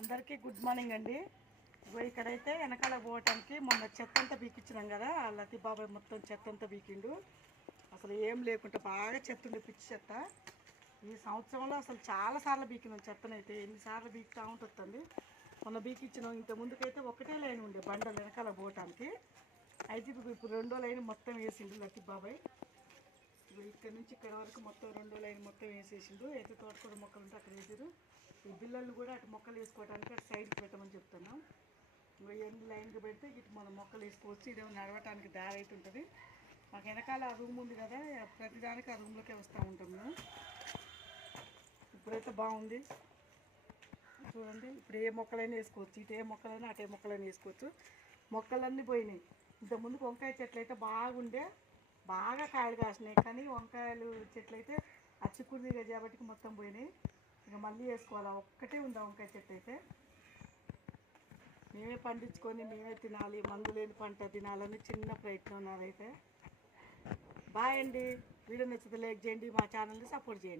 అందరికీ good morning అండి. ఇక్కడైతే వెనకాల పోవటానికి మొన్న చెత్త అంతా బీకిచ్చినాం కదా, లతీఫ్ బాబాయ్ మొత్తం చెత్త అంతా బీకిండు. అసలు ఏం లేకుండా బాగా చెత్త ఉండే, పిచ్చి చెత్త. ఈ సంవత్సరంలో అసలు చాలాసార్లు బీకినాం చెత్తనైతే, ఎన్నిసార్లు బీకుతా ఉంటుంది. మొన్న బీకిచ్చినాం. ఇంత ముందుకైతే ఒకటే లైన్ ఉండే బండలు వెనకాల పోవటానికి, అయితే ఇప్పుడు రెండో లైన్ మొత్తం వేసిండు లతీఫ్ బాబాయ్. ఇక్కడ నుంచి ఇక్కడ వరకు మొత్తం రెండో లైన్ మొత్తం వేసేసిండు. అయితే తోటకూర మొక్కలు ఉంటే అక్కడ వేసారు. ఈ బిల్లలు కూడా అటు మొక్కలు వేసుకోవడానికి అటు సైడ్కి పెట్టమని చెప్తున్నాం. ఎన్ని లైన్కి పెడితే ఇటు మనం మొక్కలు వేసుకోవచ్చు. ఇదేమో నడవటానికి దారి అయితే ఉంటుంది. మాకు వెనకాల ఆ రూమ్ ఉంది కదా, ప్రతిదానికి ఆ రూమ్లోకే వస్తూ ఉంటాం మేము. ఇప్పుడైతే బాగుంది చూడండి. ఇప్పుడు ఏ మొక్కలైనా వేసుకోవచ్చు, ఇటు ఏ మొక్కలైనా అటే మొక్కలైనా వేసుకోవచ్చు. మొక్కలన్నీ పోయినాయి. ఇంతకుముందుకు వంకాయ చెట్లు అయితే బాగుండే, బాగా కాయలు కాసినాయి. కానీ వంకాయలు చెట్లు అయితే ఆ చిక్కుడు దిగ చేపటికి మొత్తం పోయినాయి. ఇక మళ్ళీ వేసుకోవాలి. ఒక్కటే ఉంది వంకాయ చెట్టు అయితే. మేమే పండించుకొని మేమే తినాలి, మందు లేని పంట తినాలని చిన్న ప్రయత్నం నాదైతే. బాయ్ అండి. వీడియో నచ్చితే లైక్ చేయండి, మా ఛానల్ని సపోర్ట్ చేయండి.